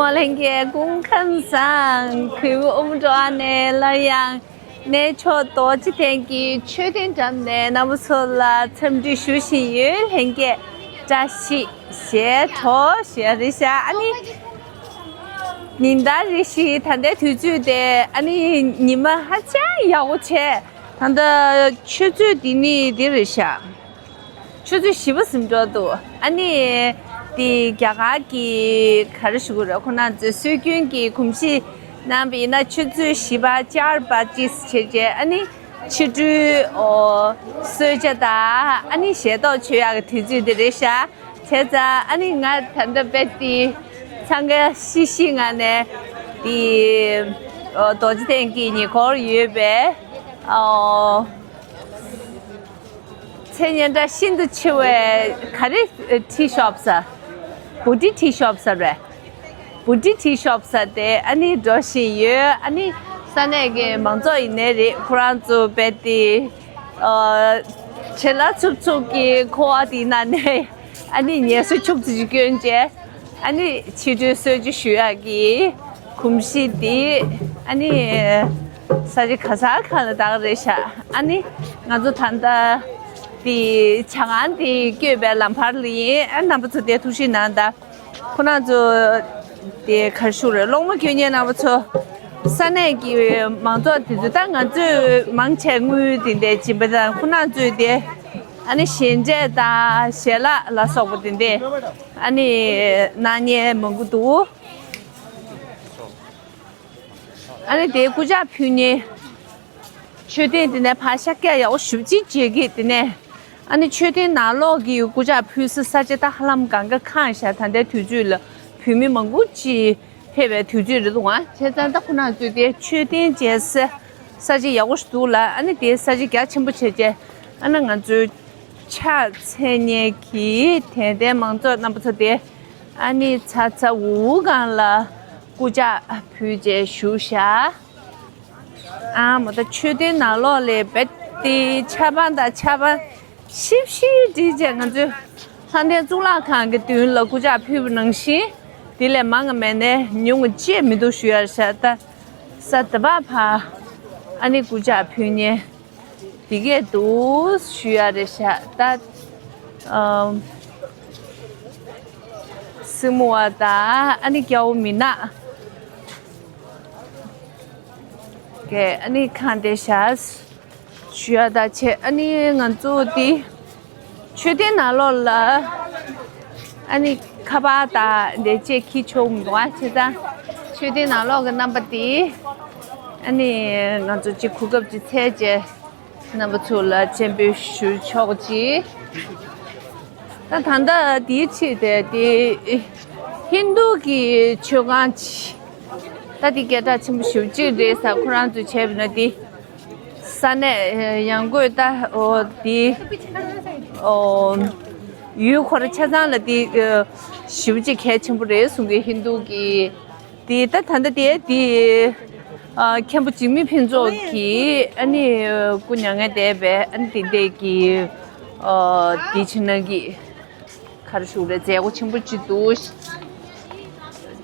么那个公坑上，去我们这呢那样，那车多几天给确定站的，那不错了，成都休息日那个，扎西卸车卸一下，你大这些他的推荐的，你们还加要钱，他的确诊的你的一下。确实是不是么多多？你的家给开始说了，可能这水军给空气那边那确实是吧，加二把几十块钱，你其中手脚大，你先到去那个推荐的那些，现在你俺谈到别的，唱个喜庆啊呢的多几天给你考虑预备前年在新的七月开的T shop 噻，不的 T shop 噻嘞，不的 T shop 噻的，你做新月，你上那个忙着一年的，忽然做别的，吃了出给夸的那呢，你年岁出自己感觉，你其实手机需要给空气的，你啥子看啥看了大概一下，你俺就谈到。的长安的隔壁南帕里，那不错的图书馆的，可能就的看书了。龙门去年那不错，三年给忙着的，但俺就忙前我的基本上可能就的，你现在的写了那说不定的，你那年蒙古都，你的国家票呢？确定的呢，怕下个要手机接给的呢。你确定哪老给国家票是啥子？他们刚刚看一下，他的推荐了，票面蒙古籍配备推荐的东现在他可能觉得确定就是啥子要多了，你的啥子价钱不切的，俺就查前年去天天忙着那不错的，你查5干了国家票价收下。没得确定哪老嘞，别的恰班的恰班，是不是的这样子？上天做了看个对了，国家票不能行，的来忙个没呢，用个姐妹都需要啥的，啥的吧怕，你国家票呢，这个都需要的啥的，什么的，你叫我们呐。给你看的下需要的钱，你俺做的确定哪了？你卡巴达的这起球唔多现在确定哪了个那不的？你俺做这苦个这菜节，那不错了，前边收巧机。那谈到第一期的印度的球杆起。那的给他全部收集的，啥可能就前面的，山内阳光的鱼或者车上了的收集开全部的送给印度的，但谈的全部精美品种给，你姑娘的代表，的给地区那个，开始收的这我全部知道。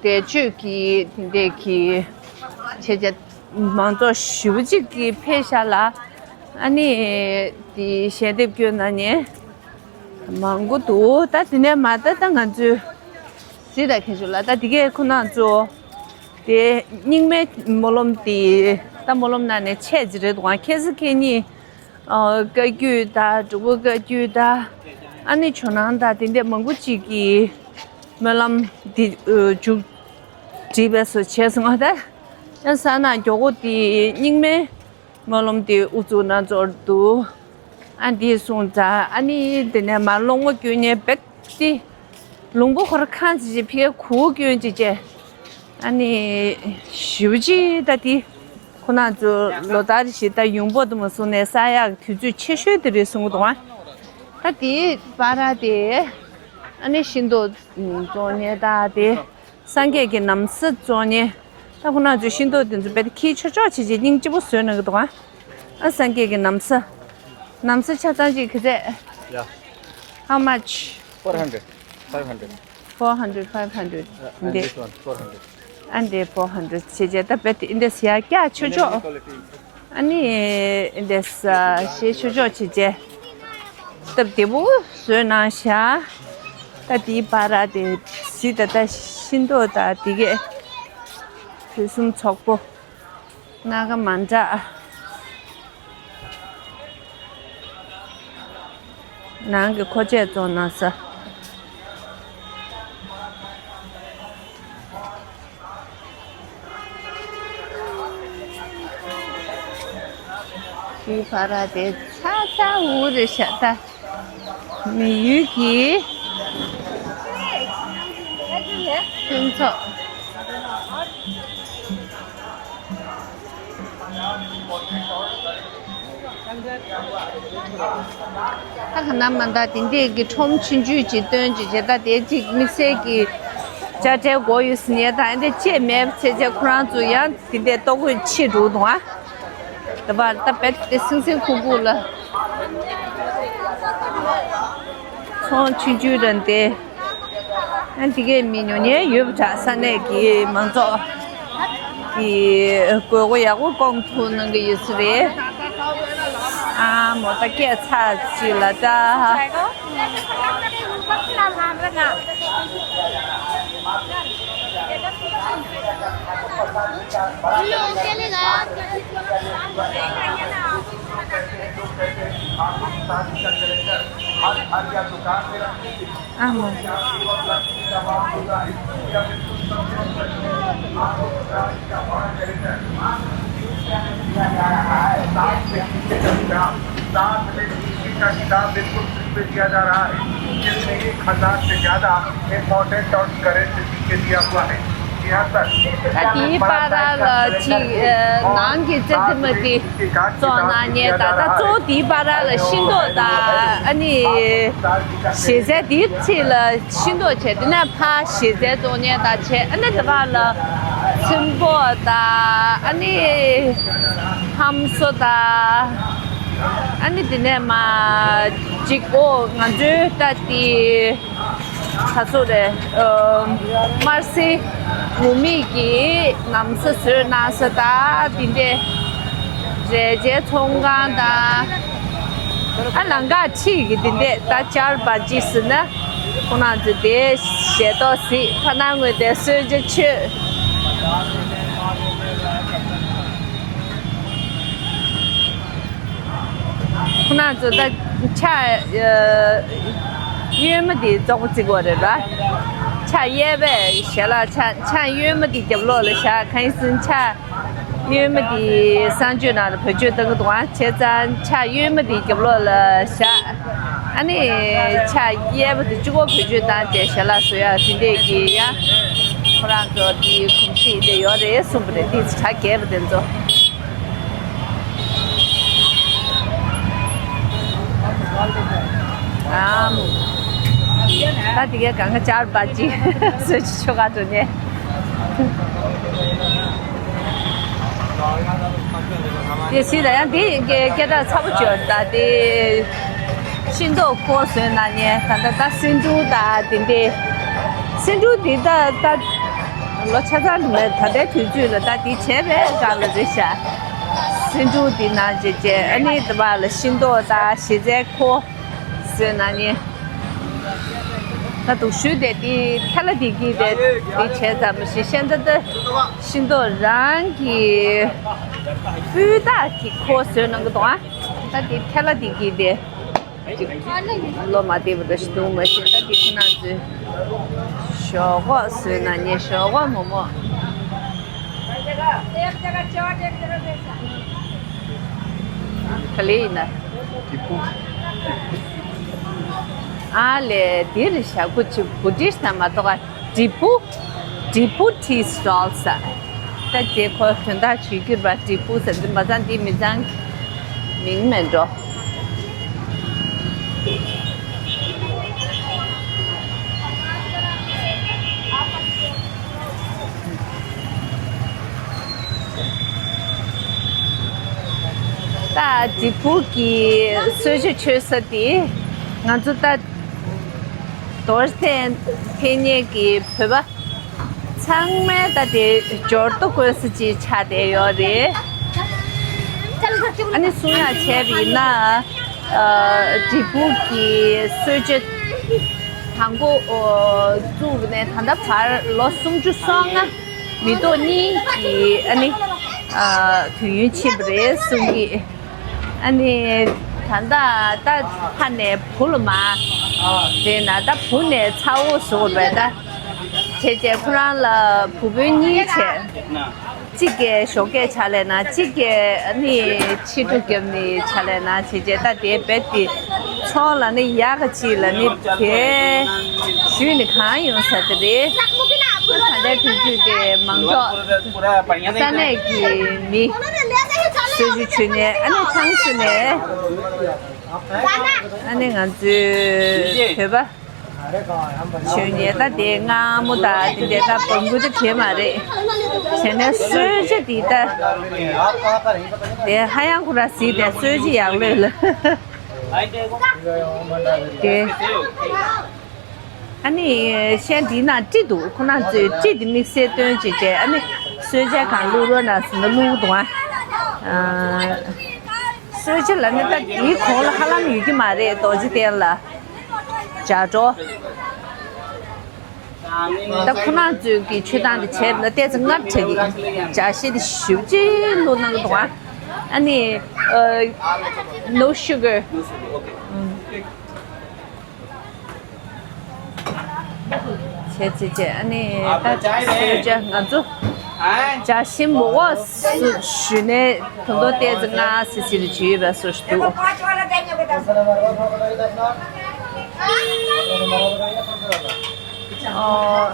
的去给的去，现在忙着收集给拍下来，你的现在叫那年忙个多，但是呢嘛，但俺就现在开始了，但这个可能做的人们没那么的，但没那么难的材质的东西，开始给你个旧的，这个旧的，你全拿的的蒙古籍给。没那么的就这边是切什么的，但是呢，叫我的人们没那么的乌做那做多，的送在，你的呢嘛弄我给你别的，弄不好看自己偏苦给姐姐，你手机的可能就老大的些的用不怎么说呢，啥呀，推荐7岁的送我东啊，他的把他的。你新多做年大的3个给南市做年，他可能就新多点子别的开车找去就人就不算那个的话，3个给南市车站去去在 Yeah. How much? 400, 500. 400, 500. And this one, 400. And the 400. She just a bit in the sea. Yeah, chujo. Ani in this she chujo chije. The debu suna sha. The di para de si the shindo da dige. Sum chokbo. Naga manja. Nang koje zona sa. Di para de cha wu de sha da. Mi yu ki. Sum chok.他可能蛮大点的，给重庆剧集端这些大点几没些给，家这国有10年大的见面，这些可能做样点点都会起主动啊，对吧？特别的辛辛苦苦了，重庆剧人的，俺这个明年又不查上来给忙着，给国家我公土那个意思的。À, một cái kia xa chỉ là ta à một का किताब बिल्कुल free में दिया जा रहा है जिसमें 1000 से ज्यादा इम्पोर्टेंट और करेंट के दिया हुआ है यहाँ तक第八大了，南给这么的做那年的，他做第八大了，新多的，你现在第七了，新多钱的那怕现在做年的钱，那的话了，陈波的，你他们说的。Ani dine ma jiko nganju tati kaso de marsi mumi ki namsa sur nasa da dinde je chongga da alanga chi ki dinde da char ba ji sna kona de she do si kana ngwe de su je chu那就在吃原么的照顾这个的吧，吃野呗，吃了吃原么的掉落了下，看医生吃原么的三九那的陪酒等个多，吃咱吃原么的掉落了下，俺你吃野么的这个陪酒单接下来所以今天给呀，不然个的空气的有的也送不得，的吃给不得走。啊，他这个刚刚加了8斤，所以吃个多呢。这现在样的给他差不多大的，新都过生那年，他新竹大的，新竹的他老车站里面他在推举了，他的前面干了这些。新竹的那姐姐，你对吧？了新都大现在可。是那里，那读书的跳了的给的钱咱们是现在的新多人给不大给课时那个多啊，那的跳了的给的，老马的不都是多么现在的可能是小个是那里小个么么。可以呢。Ale dir şa kuch Buddhist ma to Tipu tea stall sa ta je ko tunda chi ki ba Tipu sa de ma zan di mi zan ming men do ta Tipu ki su ju chu sa di ngan zu ta 多少天天年给陪吧，长买的脚都过是几差点要的。俺的送呀前边那这部给随着韩国做的他的牌老送就爽啊，没多年给俺的团圆期不得送给俺的。他盘呢铺了嘛，对，那他铺呢炒我说来的，前可能了铺半年前，这个小给吃来呢，这个你吃都给你吃来呢，前他爹别的炒了你压个起了你天，需你看用啥的嘞？他在平时的忙着，咱那个你。就是去年，俺那城市呢，俺那样子对吧？去年他爹俺们大，今年他本国的天嘛的，现在手机地的，对，海洋过来是的，手机养来了，对。俺那现在那制度可能就制度没写短之间，俺那手机看路了那是那路段。手机了，那一空了，还那女的买的多几点了？加着，那可能就给吃单的钱，那点是俺吃的，加些的手机路那个段，俺的no sugar，前几天俺的打手机俺做。加新木我是去年很多点子啊，是的去吧，说是多。哦，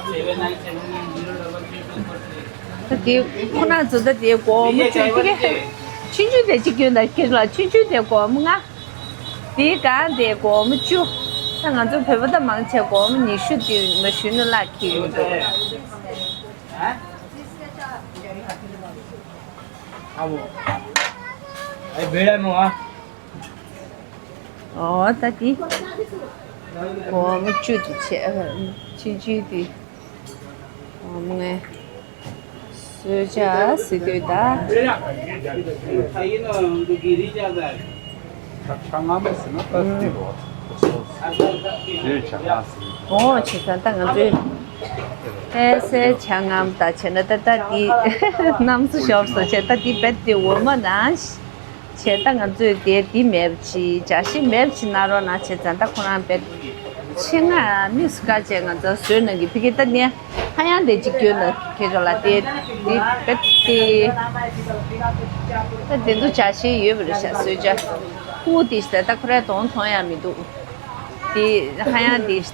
这个可能做的这个我们这个亲戚的这个呢，给了亲戚的我们啊，第一干的我们就，那俺就陪不到忙起我们你说的没说的那去的。哎，回来么啊？哦，大弟，我们住的钱亲戚的，我们哎，暑假是对的。哦，去上当个最。是强俺们大钱的，大地，俺们是小时候钱，大地别的我们那钱当俺最地买不起，家些买不起拿着拿钱，咱大可能别钱啊，你是干钱啊？这水那个别个的呢，还样的几个呢？看着了别那点都家些也不是下水着，我的是大可能东同样没多，的还样的是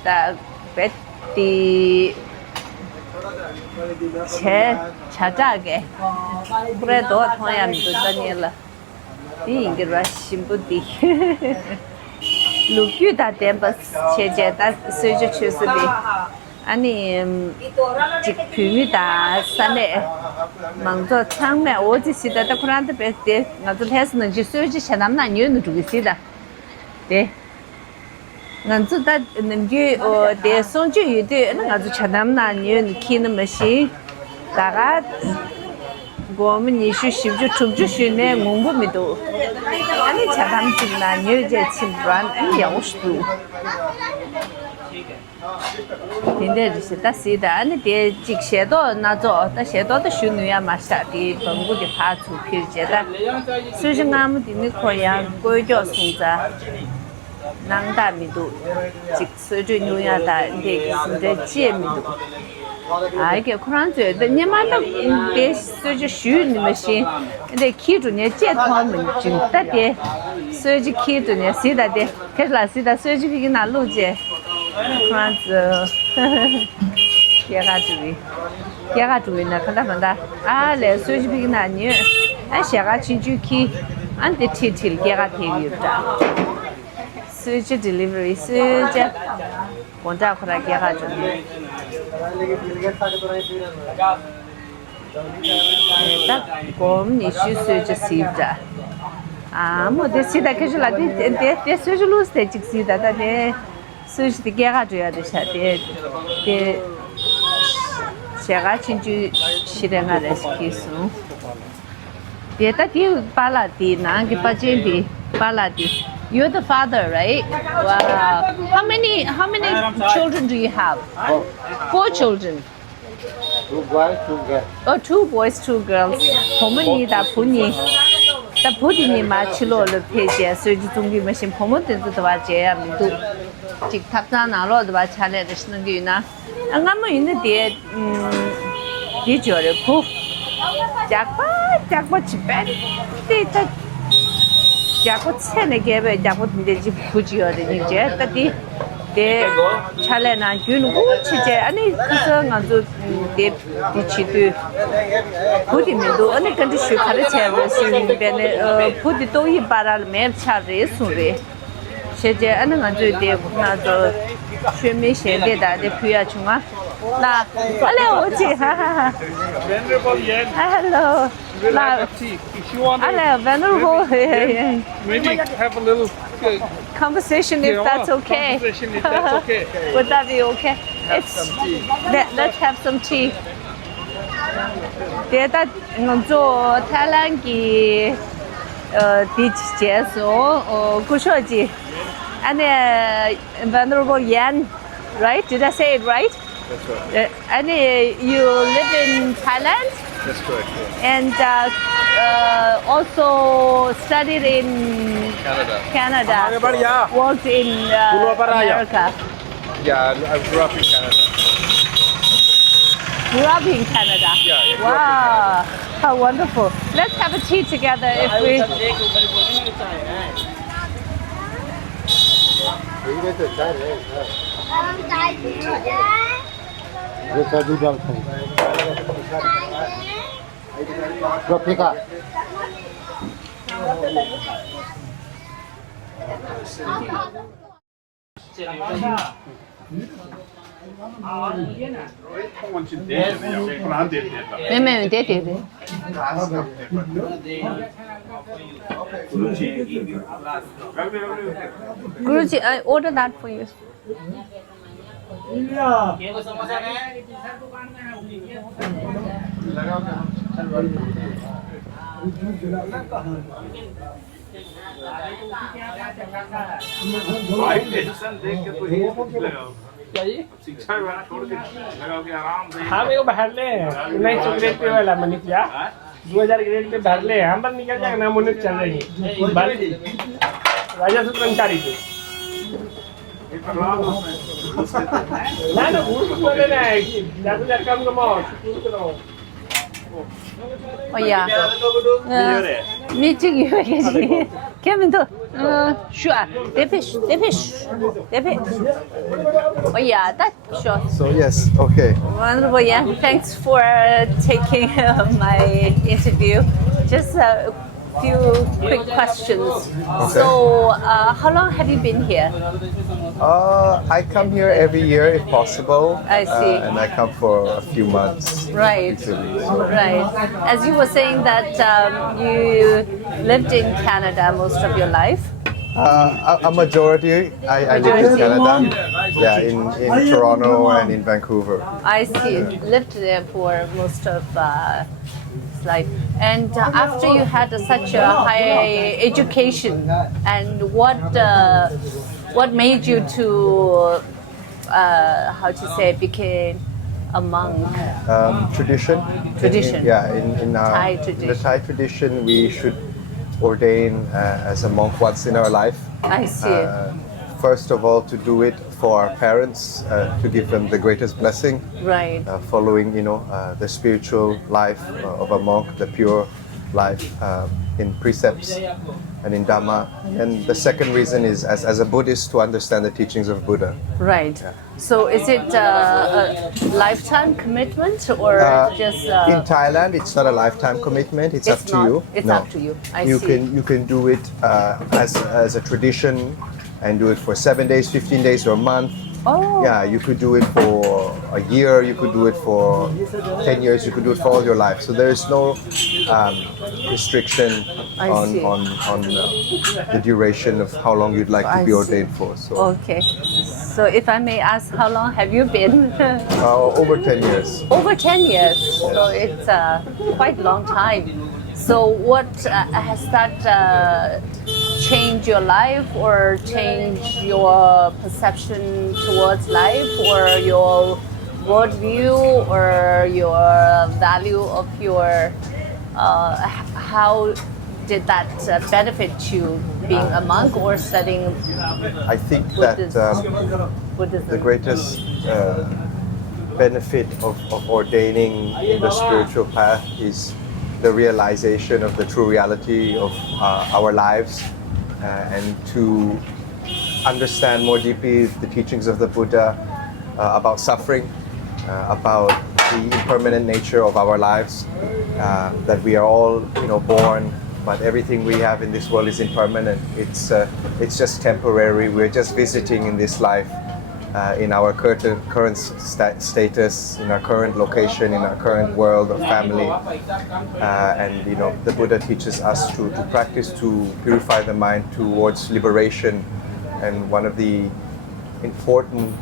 别的。钱吃咋个？不然多同样都这年了，你应该说心不低。路具大点不前前大随着确实的，俺你这平米大三嘞，忙着场面，我这现在都可能都别的，我这还是能去手机像他们那女人住的些的，对。俺这的能就电送就有的，那俺就吃他们那女看那么行，大家我们你说是不是出去训练我们没多，俺你吃他们这那女的吃不完，俺要是多。现在就是打谁的，俺那点这些到那着，那些到的兄弟也蛮傻的，本国的爬出去觉得，所以说俺们的那块呀，国家送着。南大米多，这随着牛羊大，这个是在街米多。啊，一个可能觉得你妈的，别随着水那么些，得看着你健康们就得的，随着看着你谁得的，开始了谁得随着别个拿路去，可能是，别个注意，别个注意呢，看他们的，啊，来随着别个拿牛，俺下个去就去，俺得天天别个天有的。随机 delivery 随机，我这回来给他整的。那我们你去随机随着，啊，我的现在开始了，得随机路是得几随的，的 수시 개가 줘야 되셔. 대 제가 진주 실행하래 시키수. 대다 디 발라디 나기 빠진디 발라디. You're the father, right? Wow. How many children do you have? 4 children. 2 boys, 2 girls. Oh, 2 boys, 2 girls. 어머니 다 분이 다 부디니 마치로를 폐지해 서지 중기 머신 포모들도 와제야 민도 직 탑자나로도 와 차례를 쓰는 게 있나? 안 가면 있는데 디저를 부 작바 집에 데이터 작고 채네 개베 작고 이제 부지어는 이제 따디 대 차례나 균고 치제 아니 그서 가서 대 디치도 부디면도 어느 건지 슈카를 채워 쓰는데 부디 또 이바랄 맵 차례 수레 세제 아는 가서 대 나도 쉐미 쉐데다 대 피야 중아 나 hello 오지 하하하 Venerable Yen, hello 나 tea. If you want to, hello venerable maybe have a little conversation if that's okay. conversation, if that's okay. Would that be okay? It's some tea. let's have some tea. 대다 먼저 탈란기 디치제소 구쇼지 안에 venerable Yan, right? Did I say it right? That's right. And you live in Thailand That's correct. Yeah. and also studied in Canada. Canada. Worked in America. Yeah, I grew up in Canada. Grew up in Canada. Yeah, grew up in Wow, how wonderful. Let's have a tea together if we. 이것도 잘해. 이거 누구 할 거야? 그렇게가. 매매 되대. Guruji, I order that for you. हाँ मेरे को बाहर ले नहीं सौ grade pay वाला मनीष या 2000 grade pay बाहर ले हम पर निकल जाएगा ना मुन्नत चल रही राजा सुत्रंचारी पे ना ना घूस बोले ना कि 10,000 कम कमाओ Oh yeah. Meeting you again. Kevin, sure. Depish. Oh yeah, that's sure. So yes, okay. Wonderful, yeah. Thanks for taking my interview. Just a few quick questions. So, how long have you been here? I come here every year if possible. I see. And I come for a few months. Right, Usually. right. As you were saying that you lived in Canada most of your life. A majority. I live in Canada. Yeah, in Toronto and in Vancouver. I see. Lived there for most of his life. And after you had such a high education, and what made you to how to say became a monk? Tradition. Tradition. Yeah, in Thai the tradition. Thai tradition, we should ordain as a monk once in our life. I see. First of all, to do it for our parents, to give them the greatest blessing. Right. Following, the spiritual life of a monk, the pure life in precepts and in Dhamma. And the second reason is, as a Buddhist, to understand the teachings of Buddha. Right. So is it a lifetime commitment or just? In Thailand, it's not a lifetime commitment. It's up to not. you. It's No. up to you. I You see. can do it as a tradition and do it for 7 days, 15 days, or a month. Oh. Yeah, you could do it for a year, you could do it for 10 years, you could do it for all your life. So there is no restriction I on see. the duration of how long you'd like to I be see. ordained for. So Okay. So if I may ask, how long have you been? Over 10 years. Over 10 years. So it's quite a long time. So what has that changed your life or changed your perception towards life or your worldview or your value of your, how did that benefit you being a monk or studying I think that Buddhism? the greatest benefit of ordaining in the spiritual path is the realization of the true reality of our lives and to understand more deeply the teachings of the Buddha about suffering, about the impermanent nature of our lives, that we are all, born, but everything we have in this world is impermanent. It's just temporary. We're just visiting in this life, in our current status, in our current location, in our current world of family. And the Buddha teaches us to practice to purify the mind towards liberation. And one of the important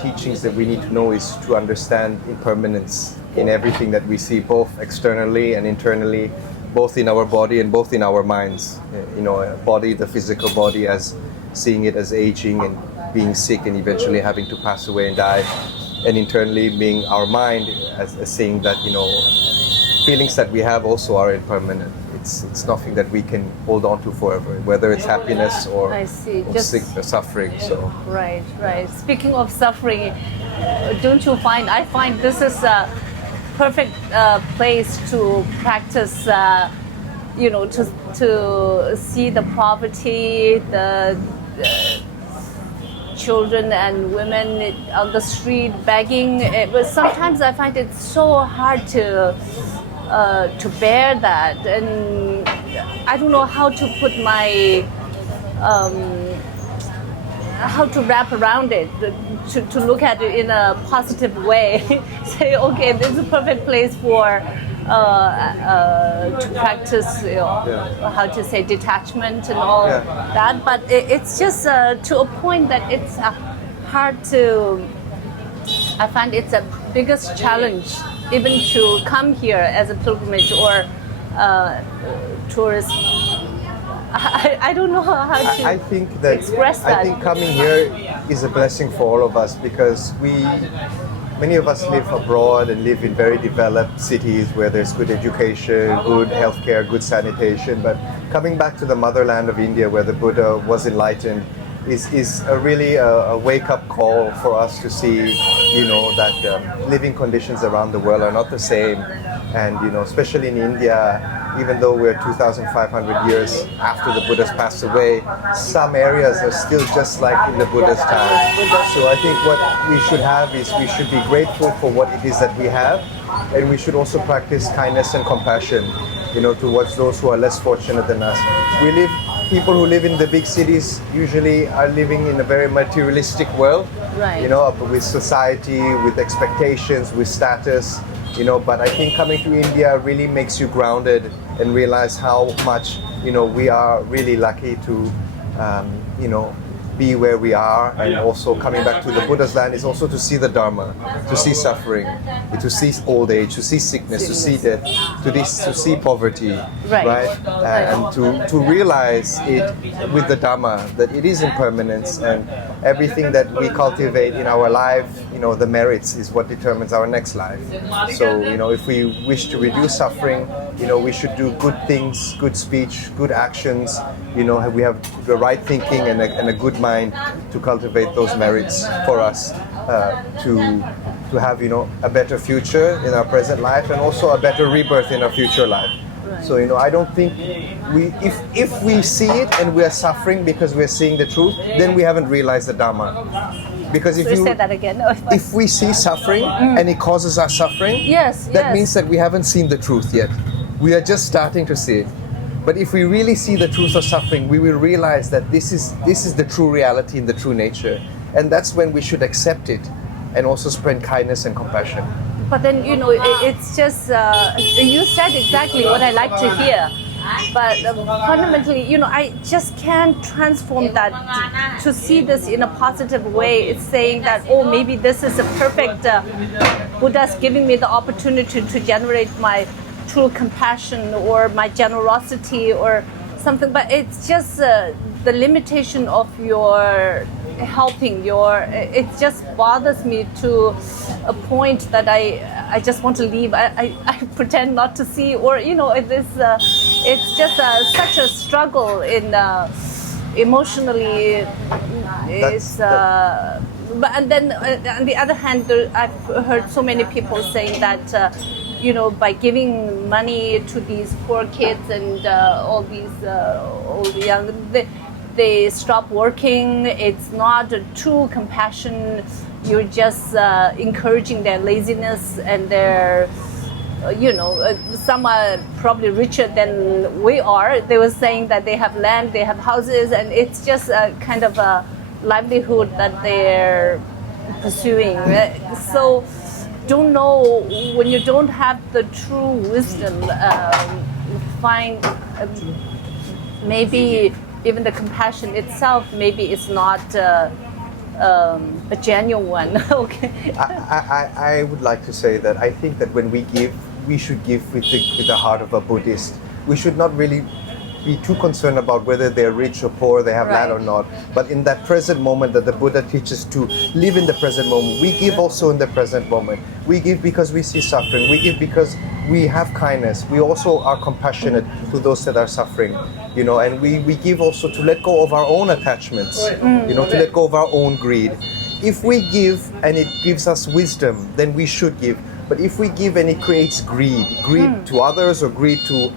teachings that we need to know is to understand impermanence in everything that we see, both externally and internally, both in our body and both in our minds. Body, the physical body, as seeing it as aging and being sick and eventually having to pass away and die, and internally being our mind as seeing that feelings that we have also are impermanent. It's nothing that we can hold on to forever, whether it's happiness or, I see. Suffering. So Right. Speaking of suffering, don't you find? I find this is a perfect place to practice. To see the poverty, the children and women on the street begging. But sometimes I find it so hard to bear that, and I don't know how to put my how to wrap around it to look at it in a positive way. Say, okay, this is a perfect place for to practice how to say detachment and all that, but it's just to a point that it's hard to. I find it's a biggest challenge even to come here as a pilgrimage or tourist. I don't know how to I think that express that. I think coming here is a blessing for all of us because many of us live abroad and live in very developed cities where there's good education, good healthcare, good sanitation. But coming back to the motherland of India where the Buddha was enlightened is really a wake-up call for us to see, that living conditions around the world are not the same. And, especially in India, even though we're 2,500 years after the Buddha's passed away, some areas are still just like in the Buddha's time. So I think what we should have is we should be grateful for what it is that we have, and we should also practice kindness and compassion, towards those who are less fortunate than us. People who live in the big cities usually are living in a very materialistic world, Right. With society, with expectations, with status. But I think coming to India really makes you grounded and realize how much, we are really lucky to, be where we are. And also coming back to the Buddha's land is also to see the Dharma, to see suffering, to see old age, to see sickness, to see death, to see poverty, Right. And to realize it with the Dharma, that it is impermanence and everything that we cultivate in our life, the merits is what determines our next life. So, if we wish to reduce suffering, we should do good things, good speech, good actions, we have the right thinking and a good mind to cultivate those merits for us to have, a better future in our present life and also a better rebirth in our future life. So, I don't think if we see it and we are suffering because we're seeing the truth, then we haven't realized the Dharma. Because if Say that again. if we see suffering and it causes us suffering, that means that we haven't seen the truth yet. We are just starting to see it. But if we really see the truth of suffering, we will realize that this is the true reality and the true nature. And that's when we should accept it and also spread kindness and compassion. But then, it's just, you said exactly what I like to hear. But fundamentally, I just can't transform that to see this in a positive way. It's saying that, oh, maybe this is a perfect Buddha's giving me the opportunity to generate my true compassion or my generosity or something. But it's just the limitation of your helping. It just bothers me to a point that I just want to leave. I pretend not to see, or it's just such a struggle in emotionally. And then on the other hand, I've heard so many people saying that by giving money to these poor kids and all these old young, they stop working. It's not a true compassion. You're just encouraging their laziness and their, some are probably richer than we are. They were saying that they have land, they have houses, and it's just a kind of a livelihood that they're pursuing. So, don't know, when you don't have the true wisdom, find maybe even the compassion itself, maybe it's not a genuine one. Okay. I would like to say that I think that when we give, we should give with the heart of a Buddhist. We should not really be too concerned about whether they're rich or poor, they have land or not. But in that present moment that the Buddha teaches to live in the present moment, we give also in the present moment. We give because we see suffering. We give because we have kindness. We also are compassionate to those that are suffering, and we give also to let go of our own attachments, to let go of our own greed. If we give and it gives us wisdom, then we should give. But if we give and it creates greed to others or greed to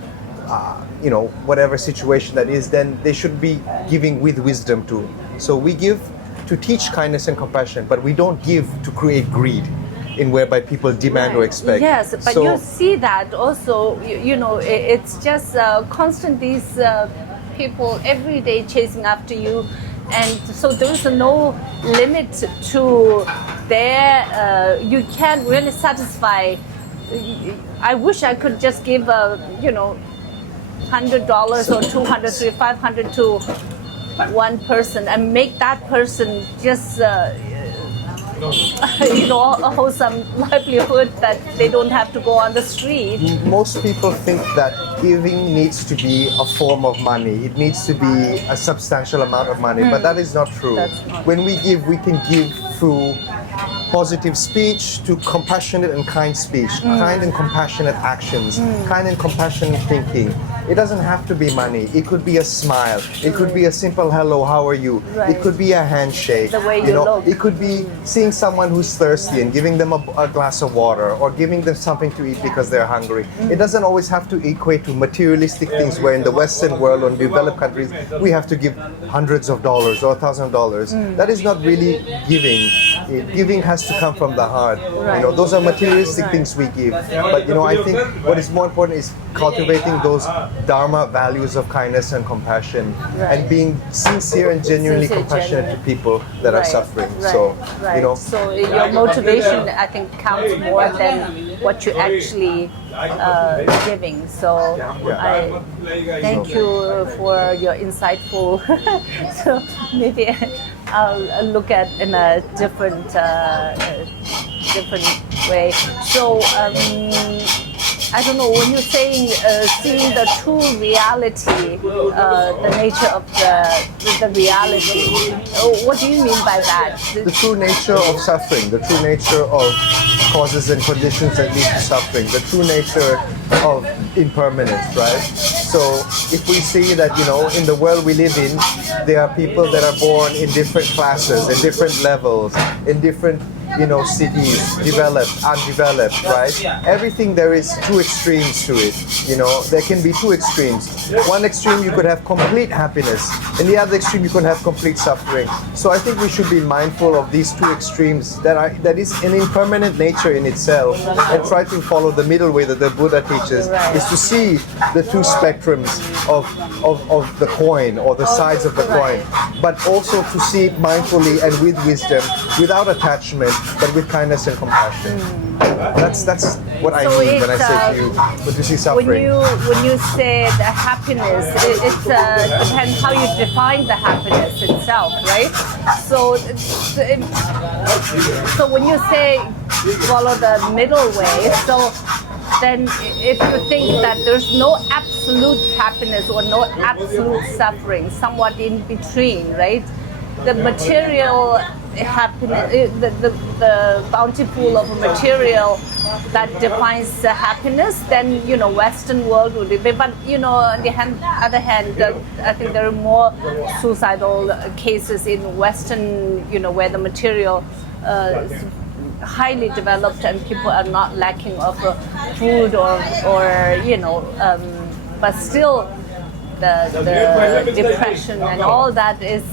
whatever situation that is, then they should be giving with wisdom too. So we give to teach kindness and compassion, but we don't give to create greed in whereby people demand or expect. Yes, but you see that also, it's just constant, these people every day chasing after you. And so there's no limit to their, you can't really satisfy. I wish I could just give $100 or $200, $500 to one person and make that person just a wholesome livelihood, that they don't have to go on the street. Most people think that giving needs to be a form of money. It needs to be a substantial amount of money, but that is not true. When we give, we can give through positive speech to compassionate and kind speech, kind and compassionate actions, kind and compassionate thinking. It doesn't have to be money. It could be a smile. It could be a simple hello, how are you? It could be a handshake. The way you look. It could be seeing someone who's thirsty and giving them a glass of water, or giving them something to eat because they're hungry. It doesn't always have to equate to materialistic things where in the Western world or in developed countries we have to give hundreds of dollars or $1,000. That is not really giving. Giving has to come from the heart. Those are materialistic things we give. But I think what is more important is cultivating those Dharma values of kindness and compassion, and being sincere and genuinely compassionate to people that are suffering. So, so your motivation, I think, counts more than what you actually giving. So I thank you for your insightful. So maybe I'll look at in a different way. So I don't know, when you're saying seeing the true reality, the nature of the reality, what do you mean by that? The true nature of suffering, the true nature of causes and conditions that lead to suffering, the true nature of impermanence, right? So if we see that, in the world we live in, there are people that are born in different classes, in different levels, in different cities, developed, undeveloped, right? Everything, there is two extremes to it. There can be two extremes. One extreme you could have complete happiness, and the other extreme you could have complete suffering. So I think we should be mindful of these two extremes that is an impermanent nature in itself, and try to follow the middle way that the Buddha teaches, is to see the two spectrums of the coin, or the sides of the coin, but also to see it mindfully and with wisdom, without attachment, but with kindness and compassion. That's what I So mean when I it's, say to you, when you see suffering. when you say the happiness, it depends how you define the happiness itself, right? So so when you say follow the middle way, so then if you think that there's no absolute happiness or no absolute suffering, somewhat in between, right? The material happiness, the bounty pool of material that defines happiness, then Western world would be. But on the other hand, I think there are more suicidal cases in Western, where the material is highly developed and people are not lacking of food or but still the depression and all that is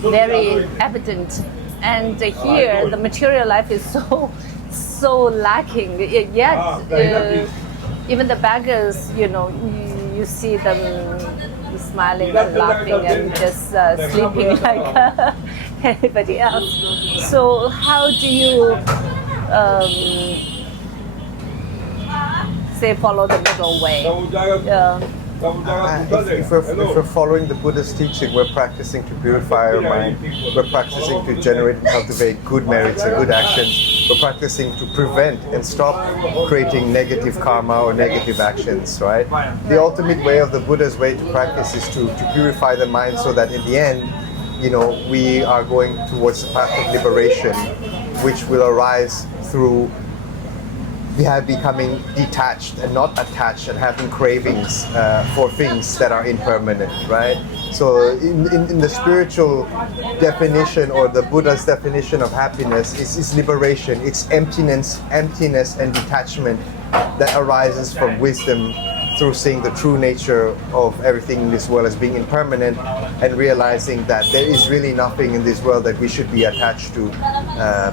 very evident. And here the material life is so lacking. Yet even the beggars, you see them smiling and laughing and just sleeping like anybody else. So how do you say follow the middle way? If we're following the Buddha's teaching, we're practicing to purify our mind, we're practicing to generate and cultivate good merits and good actions, we're practicing to prevent and stop creating negative karma or negative actions, right? The ultimate way of the Buddha's way to practice is to purify the mind so that in the end, we are going towards the path of liberation, which will arise through becoming detached and not attached and having cravings for things that are impermanent, right? So in the spiritual definition or the Buddha's definition of happiness is liberation. It's emptiness and detachment that arises from wisdom through seeing the true nature of everything in this world as being impermanent and realizing that there is really nothing in this world that we should be attached to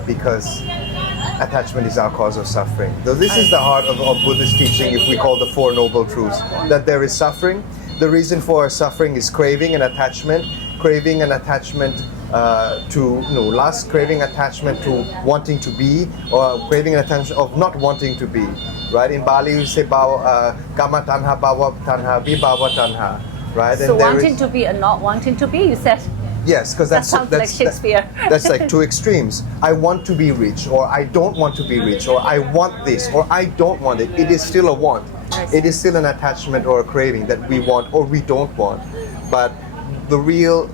because attachment is our cause of suffering. So this is the heart of Buddhist teaching, if we call the Four Noble Truths, that there is suffering. The reason for our suffering is craving and attachment. Craving and attachment to lust, craving attachment to wanting to be, or craving and attachment of not wanting to be. Right? In Bali we say kama tanha, bhava tanha, vibhava tanha. Right? So wanting to be and not wanting to be, you said? Yes, because that sounds like Shakespeare. That's like two extremes. I want to be rich, or I don't want to be rich, or I want this, or I don't want it. It is still a want. It is still an attachment or a craving that we want or we don't want. But the real,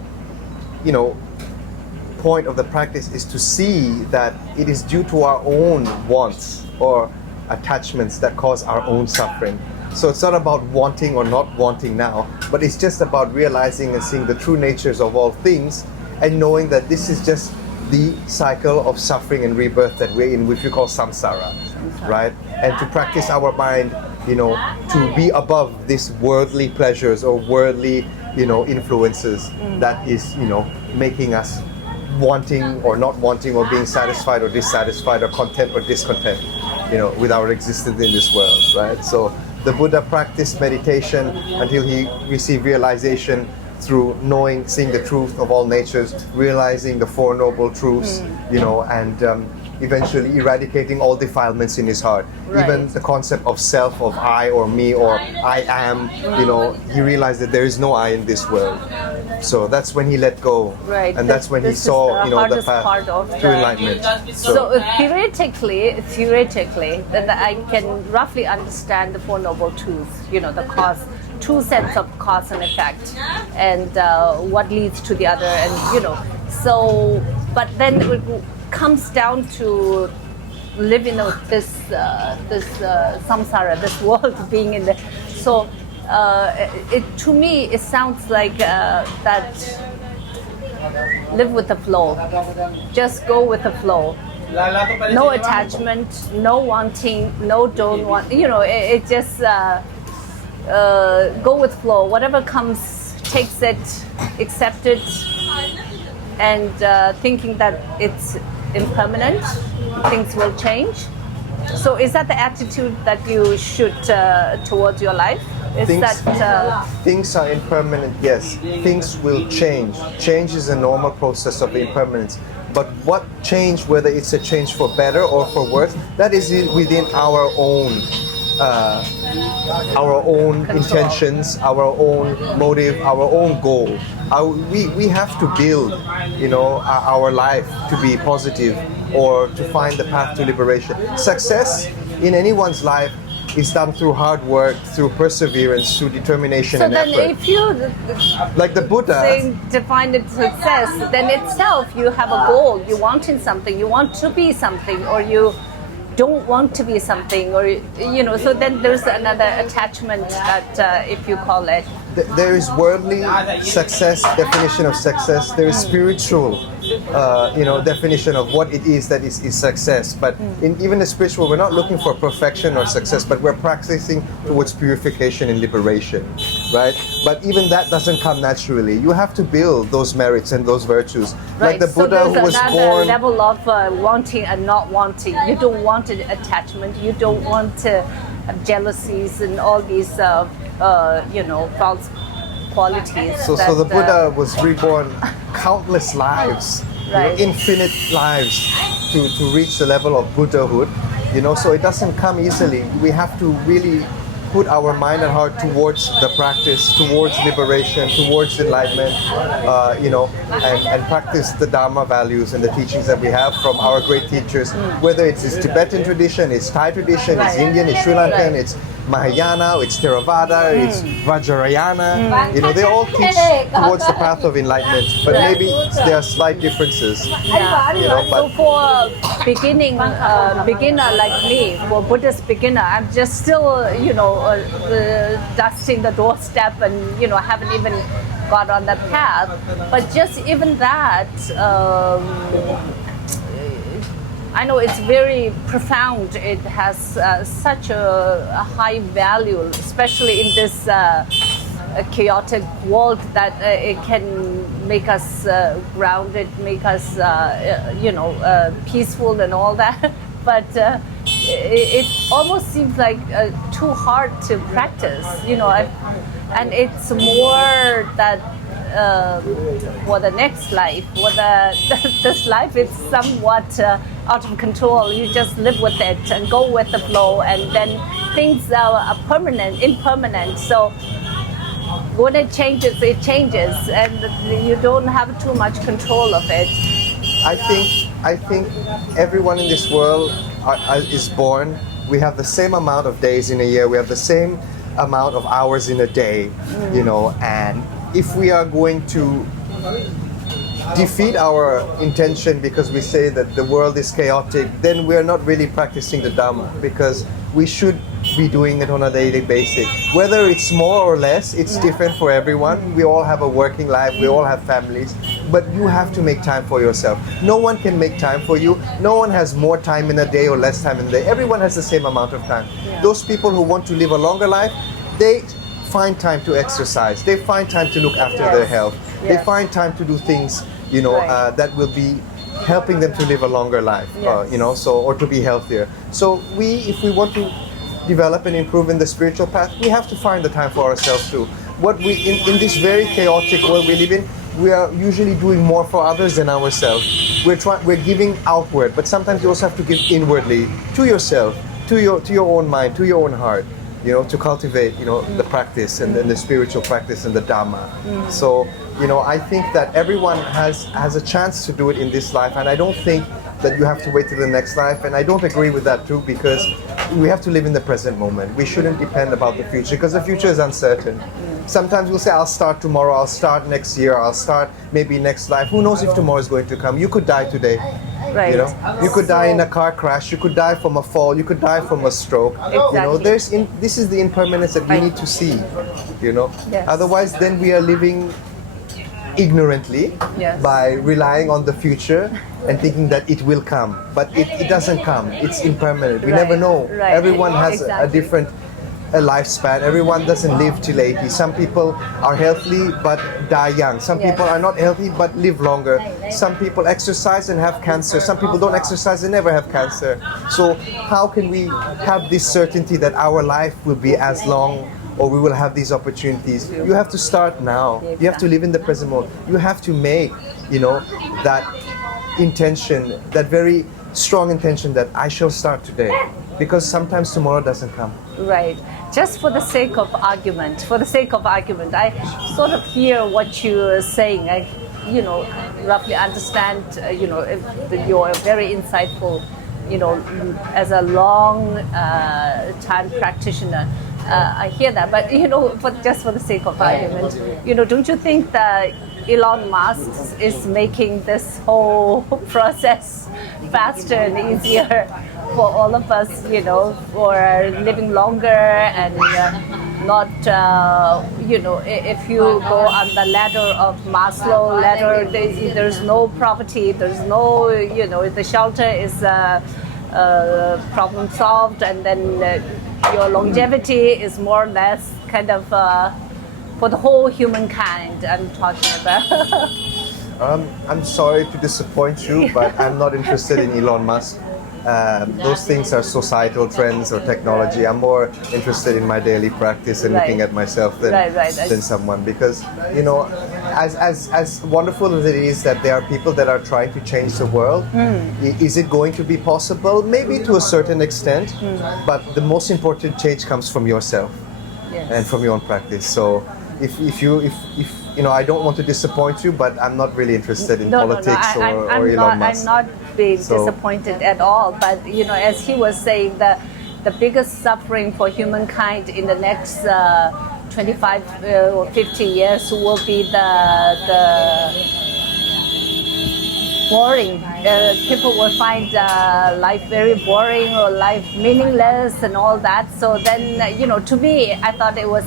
point of the practice is to see that it is due to our own wants or attachments that cause our own suffering. So it's not about wanting or not wanting now, but it's just about realizing and seeing the true natures of all things and knowing that this is just the cycle of suffering and rebirth that we're in, which we call samsara, right? And to practice our mind, to be above these worldly pleasures or worldly, influences that is, making us wanting or not wanting or being satisfied or dissatisfied or content or discontent, with our existence in this world, right? So the Buddha practiced meditation until he received realization through knowing, seeing the truth of all natures, realizing the Four Noble Truths, and eventually eradicating all defilements in his heart. Right. Even the concept of self, of I or me or I am, he realized that there is no I in this world. So that's when he let go. Right. And that's when he saw, the path to enlightenment. So theoretically, then I can roughly understand the Four Noble Truths, the cause, two sets of cause and effect, and what leads to the other, and so, but then it comes down to living this samsara, this world being in the, so to me it sounds like that live with the flow, just go with the flow, no attachment, no wanting, no don't want, it just go with flow, whatever comes, takes it, accept it, and thinking that it's impermanent, things will change. So is that the attitude that you should towards your life? Things are impermanent, yes. Things will change. Change is a normal process of impermanence. But what change, whether it's a change for better or for worse, that is within our own intentions, our own motive, our own goal. We have to build, our life to be positive or to find the path to liberation. Success in anyone's life is done through hard work, through perseverance, through determination So and then effort. if you Like the Buddha, define it success, then itself you have a goal, you want in something, you want to be something, or you don't want to be something, or so then there's another attachment that if you call it. there is worldly success, definition of success. There is spiritual, definition of what it is that is success. But in even the spiritual, we're not looking for perfection or success, but we're practicing towards purification and liberation, right? But even that doesn't come naturally. You have to build those merits and those virtues. Like the Buddha who was another born. level of wanting and not wanting. You don't want an attachment. You don't want jealousies and all these, false qualities. So the Buddha was reborn countless lives, Right. infinite lives to reach the level of Buddhahood. So it doesn't come easily. We have to really put our mind and heart towards the practice, towards liberation, towards enlightenment, and practice the Dharma values and the teachings that we have from our great teachers, whether it's Tibetan tradition, it's Thai tradition, it's Indian, it's Sri Lankan, it's Mahayana, it's Theravada, it's Vajrayana. They all teach towards the path of enlightenment, but maybe there are slight differences. So for beginner like me, for Buddhist beginner, I'm just still, dusting the doorstep and, haven't even got on that path. But just even that, I know it's very profound. It has such a high value, especially in this chaotic world, that it can make us grounded, make us, peaceful and all that. But it almost seems like too hard to practice, and it's more that for the next life, for this life is somewhat out of control. You just live with it and go with the flow, and then things are impermanent. So when it changes, and you don't have too much control of it. I think everyone in this world is born. We have the same amount of days in a year. We have the same amount of hours in a day, and if we are going to defeat our intention because we say that the world is chaotic, then we are not really practicing the Dhamma, because we should be doing it on a daily basis. Whether it's more or less, it's different for everyone. We all have a working life, we all have families, but you have to make time for yourself. No one can make time for you. No one has more time in a day or less time in a day. Everyone has the same amount of time. Those people who want to live a longer life, they find time to exercise. They find time to look after their health. They find time to do things, that will be helping them to live a longer life, or to be healthier. So if we want to develop and improve in the spiritual path, we have to find the time for ourselves too. In this very chaotic world we live in, we are usually doing more for others than ourselves. We're giving outward, but sometimes you also have to give inwardly to yourself, to your own mind, to your own heart. To cultivate, the practice and then the spiritual practice and the Dhamma. So, I think that everyone has a chance to do it in this life, and I don't think that you have to wait till the next life. And I don't agree with that too, because we have to live in the present moment. We shouldn't depend about the future, because the future is uncertain. Sometimes we'll say, I'll start tomorrow, I'll start next year, I'll start maybe next life. Who knows if tomorrow is going to come? You could die today. Right. You could die in a car crash, you could die from a fall, you could die from a stroke. Exactly. This is the impermanence that we need to see. Yes. Otherwise, then we are living ignorantly by relying on the future and thinking that it will come, but it doesn't come. It's impermanent. We never know. Right. Everyone has a Exactly. different lifespan. Everyone doesn't live till 80. Some people are healthy but die young. Some people are not healthy but live longer. Some people exercise and have cancer. Some people don't exercise and never have cancer. So how can we have this certainty that our life will be as long, or we will have these opportunities? You have to start now. You have to live in the present moment. You have to make, that intention, that very strong intention that I shall start today, because sometimes tomorrow doesn't come. Right. Just for the sake of argument, I sort of hear what you're saying. I, roughly understand, you're very insightful, as a long time practitioner. I hear that, but just for the sake of argument, don't you think that Elon Musk is making this whole process faster and easier for all of us, for living longer and not, if you go on the ladder of Maslow there's no poverty, there's no, the shelter is problem solved, and then your longevity is more or less kind of for the whole humankind I'm talking about. I'm sorry to disappoint you, but I'm not interested in Elon Musk. Those things are societal trends or technology. I'm more interested in my daily practice and looking at myself than someone, because as wonderful as it is that there are people that are trying to change the world, is it going to be possible? Maybe to a certain extent, but the most important change comes from yourself and from your own practice. So if I don't want to disappoint you, but I'm not really interested in politics or Elon Musk. I'm not being disappointed at all, but as he was saying, the biggest suffering for humankind in the next 25 or 50 years will be the boring. People will find life very boring or life meaningless and all that. So then, to me, I thought it was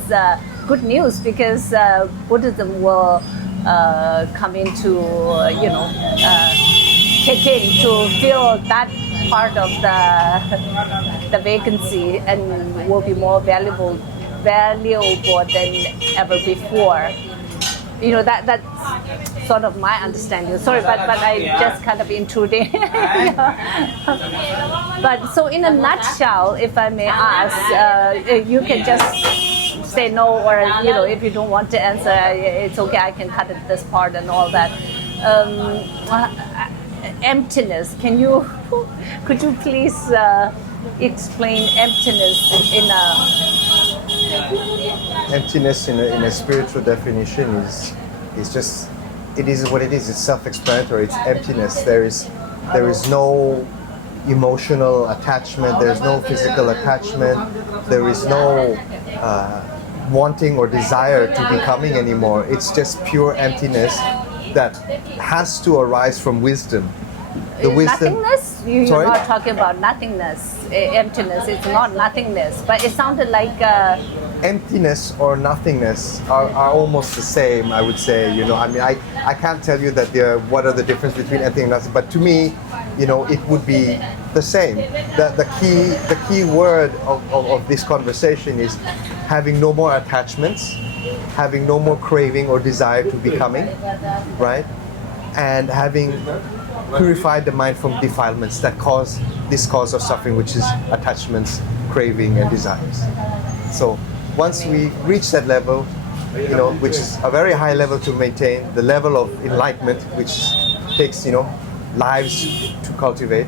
good news, because Buddhism will come into, kick in to fill that part of the vacancy, and will be more valuable than ever before. That's sort of my understanding. Sorry, but I just kind of intruding. But so in a nutshell, if I may ask, you can just say no, or if you don't want to answer, it's okay. I can cut it this part and all that. Emptiness. Could you please explain emptiness in a spiritual definition is just, it is what it is. It's self-explanatory. It's emptiness. There is no emotional attachment. There is no physical attachment. There is no wanting or desire to becoming anymore. It's just pure emptiness that has to arise from wisdom. The wisdom. Nothingness? You're not talking about nothingness, emptiness. It's not nothingness, but it sounded like. Emptiness or nothingness are almost the same, I would say. I can't tell you that what are the difference between empty and nothing, but to me, it would be the same. The key word of this conversation is having no more attachments, having no more craving or desire to becoming, right? And having purified the mind from defilements that cause this cause of suffering, which is attachments, craving, and desires. So once we reach that level, which is a very high level to maintain, the level of enlightenment, which takes, lives to cultivate,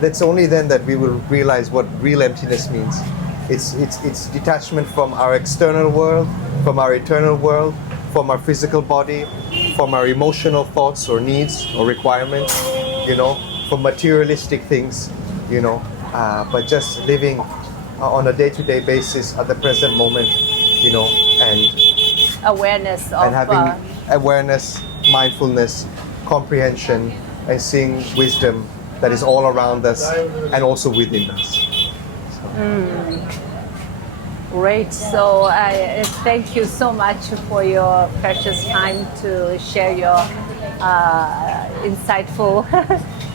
that's only then that we will realize what real emptiness means. It's detachment from our external world, from our eternal world, from our physical body, from our emotional thoughts or needs or requirements, from materialistic things, but just living on a day-to-day basis at the present moment, and awareness of, and having awareness, mindfulness, comprehension, and seeing wisdom that is all around us and also within us. Great. So I thank you so much for your precious time to share your insightful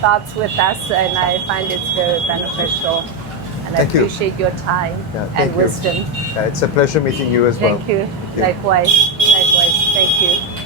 thoughts with us, and I find it's very beneficial. And Thank I you. appreciate your time Thank and you. wisdom. It's a pleasure meeting you as well. Thank you. Likewise. Thank you.